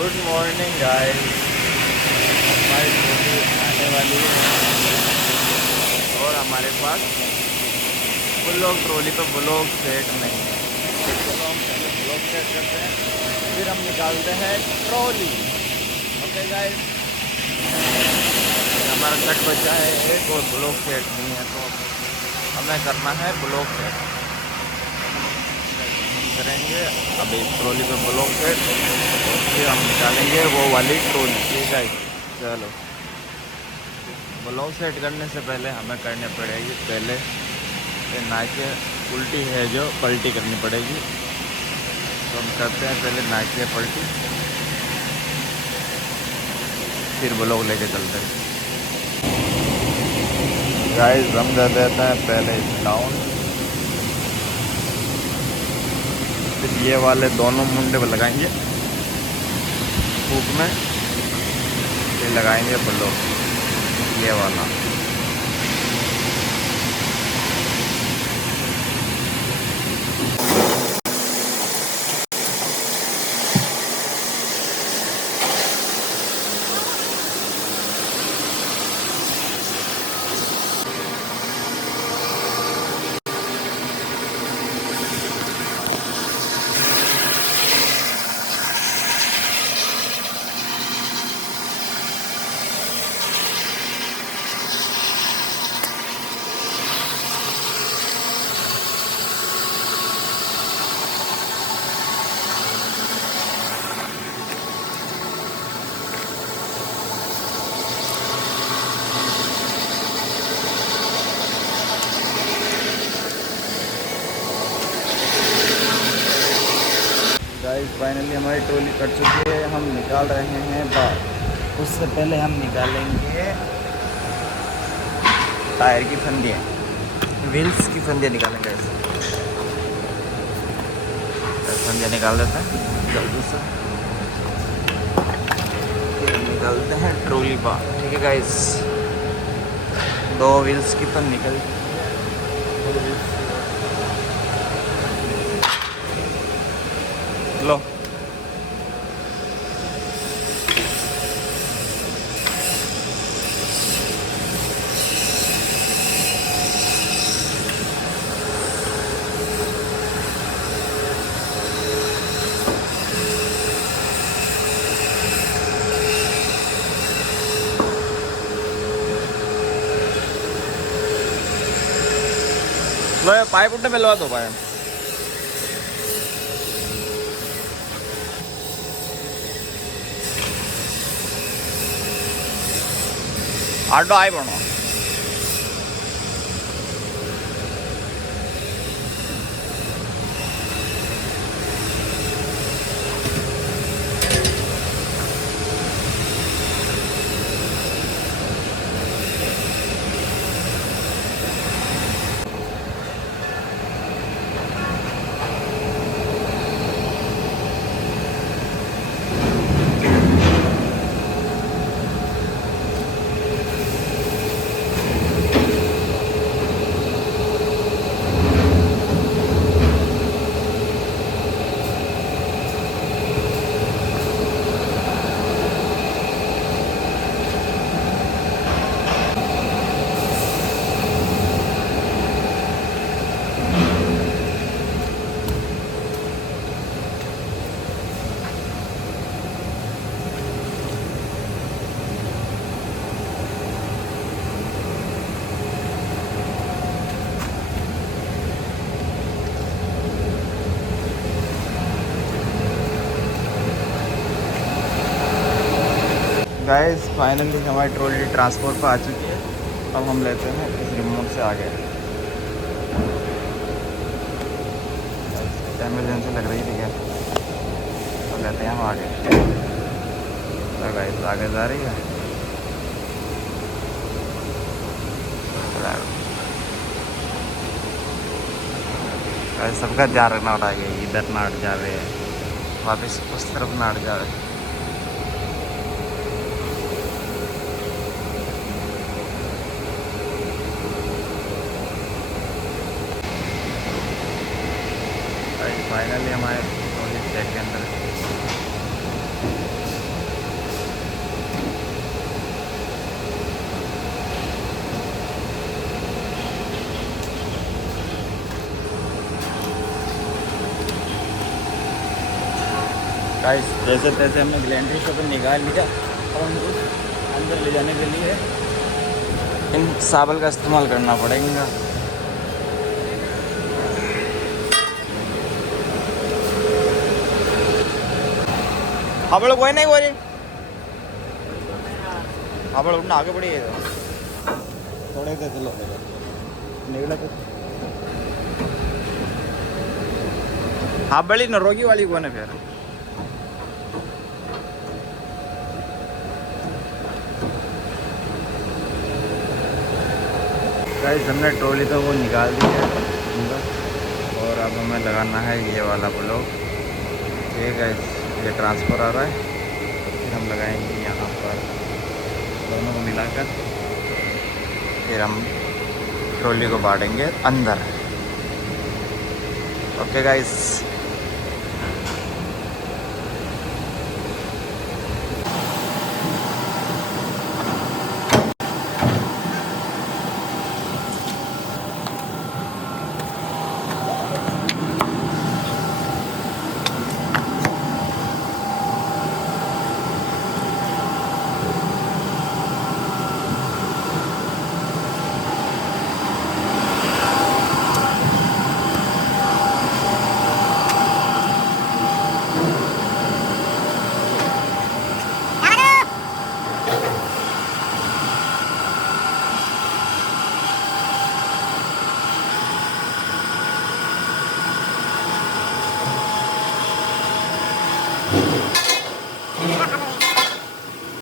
Good morning guys. हमारी trolley आने वाली है और हमारे पास ब्लॉक ट्रॉली पे ब्लॉक सेट नहीं है। चलो हम पहले ब्लॉक सेट करते हैं, फिर हम निकालते हैं ट्रॉली। ओके गाइस, हमारा सेट बचा है एक और ब्लॉक सेट नहीं है, तो हमें करना है ब्लॉक सेट। हम करेंगे अभी ट्रॉली पे ब्लॉक सेट, फिर हम निकालेंगे वो वाली ट्रॉली। ठीक है, चलो। ब्लॉक सेट करने से पहले हमें करनी पड़ेगी, पहले नाके उल्टी है जो पलटी करनी पड़ेगी। तो हम करते हैं पहले नाके पलटी, फिर ब्लॉक लेके चलते हैं। गाइस हम कर देते हैं पहले डाउन, फिर ये वाले दोनों मुंडे पर लगाएंगे हुक में, फिर लगाएंगे ब्लॉक ये वाला। गाइस फाइनली हमारी ट्रॉली कट चुकी है, हम निकाल रहे हैं बाहर। उससे पहले हम निकालेंगे टायर की फंदियाँ, व्हील्स की फंदियाँ निकालेंगे। फंदियाँ निकाल देते हैं जल्दी से, फिर निकालते हैं ट्रॉली बाहर। ठीक है गाइस, 2 व्हील्स की तो निकल लो। लो ये पाइप उठने मिलवा दो भाई। आटो आई बनो गाइस फाइनली हमारी ट्रॉली ट्रांसपोर्ट पर आ चुकी है। अब हम लेते हैं इस रिमोट से आगे। इमरजेंसी लग रही थी क्या, तो लेते हैं हम आगे। तो गाइस आगे जा रही है, गाइस सबका ध्यान रखना उठा के, इधर ना हट जा रहे हैं, वापस उस तरफ ना हट जा रहे। फाइनली हमारे ट्रॉली सेट के अंदर गाइस जैसे तैसे हमने ग्लैंडरी से तो निकाल लिया और उनको अंदर ले जाने के लिए इन साबल का इस्तेमाल करना पड़ेगा। हाबड़ कोई नहीं कोई हाबड़ उठना आगे बढ़ी है थोड़े से चलो निकला तो हाबड़ी न रोगी वाली कौन है फिर। गाइस हमने ट्रॉली तो वो निकाल दी है और अब हमें लगाना है ये वाला ब्लॉक। ठीक है गाइस ये ट्रांसफ़र आ रहा है फिर हम लगाएंगे यहाँ पर दोनों को मिलाकर फिर हम ट्रॉली को बांटेंगे अंदर। Okay guys